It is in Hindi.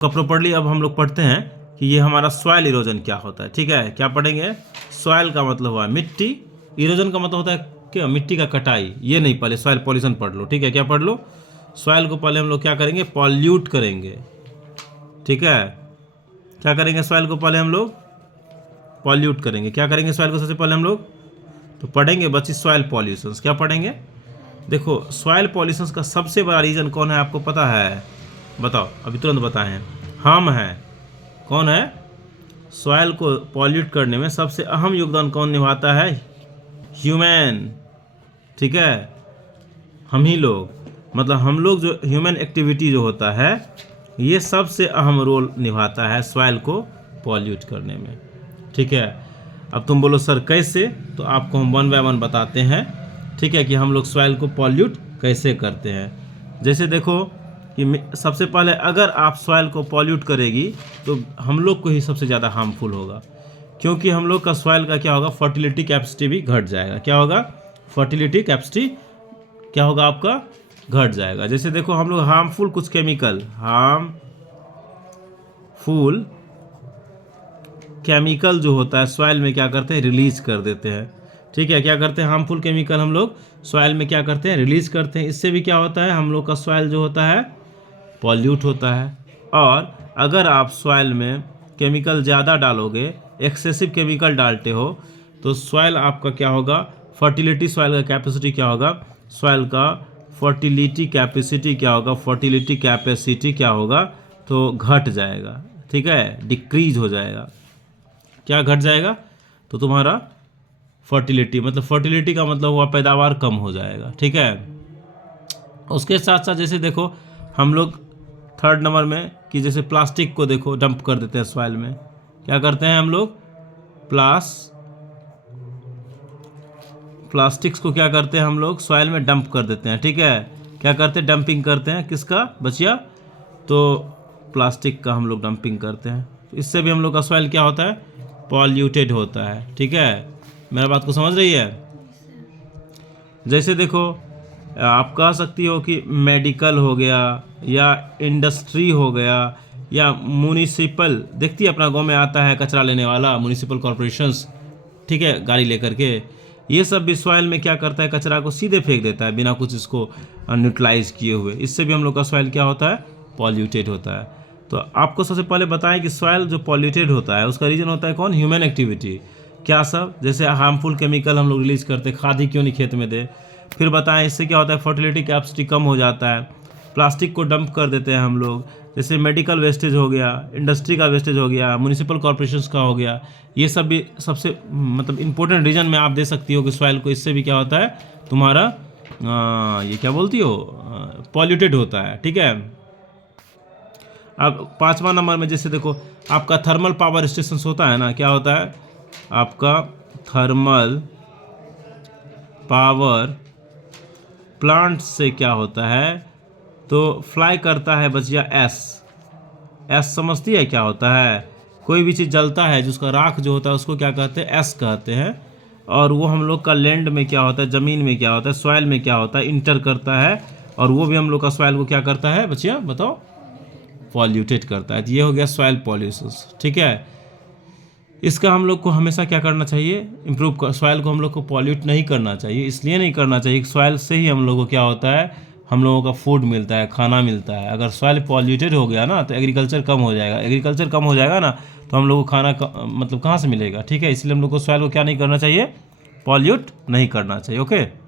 का प्रॉपर्ली अब हम लोग पढ़ते हैं कि ये हमारा सॉइल इरोजन क्या होता है। ठीक है, क्या पढ़ेंगे? सॉइल का मतलब हुआ मिट्टी, इरोजन का मतलब होता है क्या? मिट्टी का कटाई। ये नहीं, पहले सॉइल पॉल्यूशन पढ़ लो। ठीक है, क्या पढ़ लो? सॉइल को पहले हम लोग क्या करेंगे? पॉल्यूट करेंगे। ठीक है, क्या करेंगे? सॉइल को पहले हम लोग पॉल्यूट करेंगे। क्या करेंगे सॉइल को सबसे पहले हम लोग? तो पढ़ेंगे बच्ची सॉइल पॉल्यूशंस। क्या पढ़ेंगे? देखो, सॉइल पॉल्यूशंस का सबसे बड़ा रीजन कौन है, आपको पता है? बताओ, अभी तुरंत बताएं। हम हैं। कौन है? सॉइल को पॉल्यूट करने में सबसे अहम योगदान कौन निभाता है? ह्यूमन। ठीक है, हम ही लोग, मतलब हम लोग जो ह्यूमन एक्टिविटी जो होता है, ये सबसे अहम रोल निभाता है सॉइल को पॉल्यूट करने में। ठीक है, अब तुम बोलो सर कैसे, तो आपको हम वन बाय वन बताते हैं। ठीक है, कि हम लोग सॉइल को पॉल्यूट कैसे करते हैं। जैसे देखो कि सबसे पहले अगर आप सॉइल को पॉल्यूट करेगी तो हम लोग को ही सबसे ज़्यादा हार्मफुल होगा, क्योंकि हम लोग का सॉइल का क्या होगा? फर्टिलिटी कैपेसिटी भी घट जाएगा। क्या होगा? फर्टिलिटी कैपेसिटी क्या होगा आपका? घट जाएगा। जैसे देखो, हम लोग हार्मफुल कुछ केमिकल, हार्मफुल केमिकल जो होता है सॉइल में क्या करते हैं? रिलीज कर देते हैं। ठीक है, क्या करते हैं? हार्मफुल केमिकल हम लोग सॉइल में क्या करते हैं? रिलीज करते हैं। इससे भी क्या होता है? हम लोग का सॉइल जो होता है पॉल्यूट होता है। और अगर आप सॉइल में केमिकल ज़्यादा डालोगे, एक्सेसिव केमिकल डालते हो, तो सॉइल आपका क्या होगा? फर्टिलिटी, सॉइल का कैपेसिटी क्या होगा? सॉइल का फर्टिलिटी कैपेसिटी क्या होगा? फर्टिलिटी कैपेसिटी क्या होगा? तो घट जाएगा। ठीक है, डिक्रीज हो जाएगा। क्या घट जाएगा? तो तुम्हारा फर्टिलिटी, मतलब फर्टिलिटी का मतलब हुआ पैदावार कम हो जाएगा। ठीक है, उसके साथ साथ जैसे देखो हम लोग थर्ड नंबर में कि जैसे प्लास्टिक को देखो डंप कर देते हैं सॉइल में। क्या करते हैं हम लोग? प्लास्टिक्स को क्या करते हैं हम लोग? सॉइल में डंप कर देते हैं। ठीक है, क्या करते हैं? डंपिंग करते हैं। किसका बचिया? तो प्लास्टिक का हम लोग डंपिंग करते हैं। इससे भी हम लोग का सॉइल क्या होता है? पॉल्यूटेड होता है। ठीक है, मेरा बात को समझ रही है? जैसे देखो, आप कह सकती हो कि मेडिकल हो गया या इंडस्ट्री हो गया या म्यूनिसिपल, देखती है अपना गांव में आता है कचरा लेने वाला, म्यूनिसिपल कॉरपोरेशंस। ठीक है, गाड़ी लेकर के, ये सब भी सॉइल में क्या करता है? कचरा को सीधे फेंक देता है बिना कुछ इसको न्यूट्रलाइज किए हुए। इससे भी हम लोग का सॉइल क्या होता है? पॉल्यूटेड होता है। तो आपको सबसे पहले बताएं कि सॉइल जो पॉल्यूटेड होता है उसका रीजन होता है कौन? Human activity. क्या सब? जैसे हार्मफुल केमिकल हम लोग रिलीज करते, खाद ही क्यों नहीं खेत में दे। फिर बताएं इससे क्या होता है? फर्टिलिटी कैपेसिटी कम हो जाता है। प्लास्टिक को डंप कर देते हैं हम लोग, जैसे मेडिकल वेस्टेज हो गया, इंडस्ट्री का वेस्टेज हो गया, म्यूनिसिपल कॉर्पोरेशंस का हो गया। ये सब भी सबसे मतलब इम्पोर्टेंट रीजन में आप दे सकती हो कि सॉइल को इससे भी क्या होता है? तुम्हारा ये क्या बोलती हो? पॉल्यूटेड होता है। ठीक है, अब पाँचवा नंबर में जैसे देखो आपका थर्मल पावर स्टेशन होता है ना, क्या होता है आपका? थर्मल पावर प्लांट से क्या होता है? तो फ्लाई करता है बचिया एस समझती है क्या होता है? कोई भी चीज़ जलता है जिसका राख जो होता है उसको क्या कहते हैं? एस कहते हैं। और वो हम लोग का लैंड में क्या होता है? ज़मीन में क्या होता है? सॉइल में क्या होता है? इंटर करता है। और वो भी हम लोग का सॉइल को क्या करता है बचिया? बताओ, पॉल्यूटेड करता है। तो ये हो गया सॉइल पॉल्यूशन। ठीक है, इसका हम लोग को हमेशा क्या करना चाहिए? इम्प्रूव कर, सॉइल को हम लोग को पॉल्यूट नहीं करना चाहिए। इसलिए नहीं करना चाहिए कि सॉइल से ही हम लोग को क्या होता है? हम लोगों का फूड मिलता है, खाना मिलता है। अगर सॉइल पॉल्यूटेड हो गया ना तो एग्रीकल्चर कम हो जाएगा। एग्रीकल्चर कम हो जाएगा ना तो हम लोग को खाना मतलब कहाँ से मिलेगा? ठीक है, इसलिए हम लोग को सॉइल को क्या नहीं करना चाहिए? पॉल्यूट नहीं करना चाहिए। ओके।